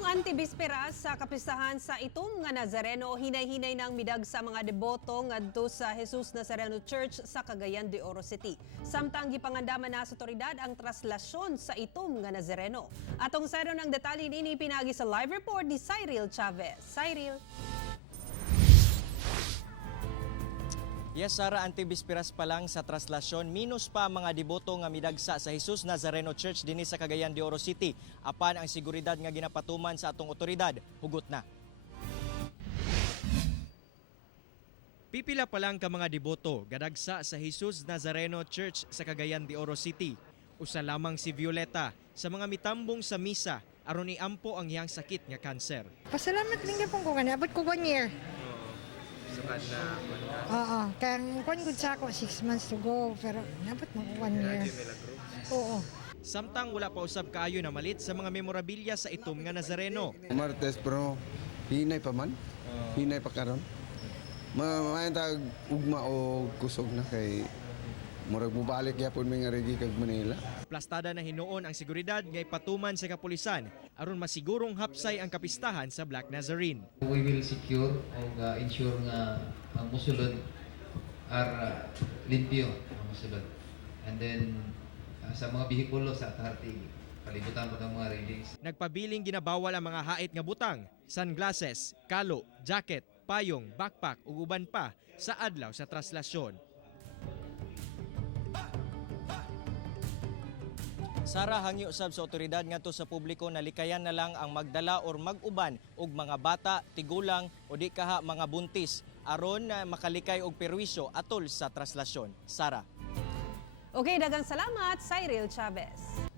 Karong antibisperas sa kapistahan sa itom nga Nazareno, hinay-hinay ng midag sa mga deboto ngadto sa Jesus Nazareno Church sa Cagayan de Oro City. Samtang gipangandaman na sa otoridad ang traslasyon sa itom nga Nazareno. Atong sayro ng detalye nini pinagi sa live report ni Cyril Chavez. Cyril. Yes, Sara, antibisperas pa lang sa traslasyon, minus pa mga deboto nga midagsa sa Jesus Nazareno Church dinhi sa Cagayan de Oro City. Apan ang seguridad nga ginapatuman sa atong otoridad, hugot na. Pipila pa lang ka mga deboto gadagsa sa Jesus Nazareno Church sa Cagayan de Oro City. Usa lamang si Violeta sa mga mitambong sa misa aron iampo ang iyang sakit nga kanser. Pasalamat lang po ko kanina, abot ko 1 year. Sukad na Oo, kaya kung good sa ako, 6 months to go, pero nabot mo ko 1 year. Oo. Samtang wala pa usab kaayo na malit sa mga memorabilia sa itom nga Nazareno. Martes pero hinay pa man. Hinay pa karon. Maayong tag ugma o kusog na kay murag mubalik yapon mi nga regi kag Manila. Plastada na hinuon ang seguridad nga ipatuman sa kapulisan aron masigurong hapsay ang kapistahan sa Black Nazarene. We will secure and ensure nga ang musulod are limpyo ang musulod. And then sa mga bihikulo sa Tartig, palibutan ko ng mga readings. Nagpabiling ginabawal ang mga hait nga butang, sunglasses, kalo, jacket, payong, backpack ug uban pa sa adlaw sa traslasyon. Sara, hangyo usab sa otoridad ngadto sa publiko na likayan na lang ang magdala or mag-uban og mga bata, tigulang o di kaha mga buntis aron makalikay og perwisyo atol sa traslasyon. Sara. Okay, daghang salamat, Cyril Chavez.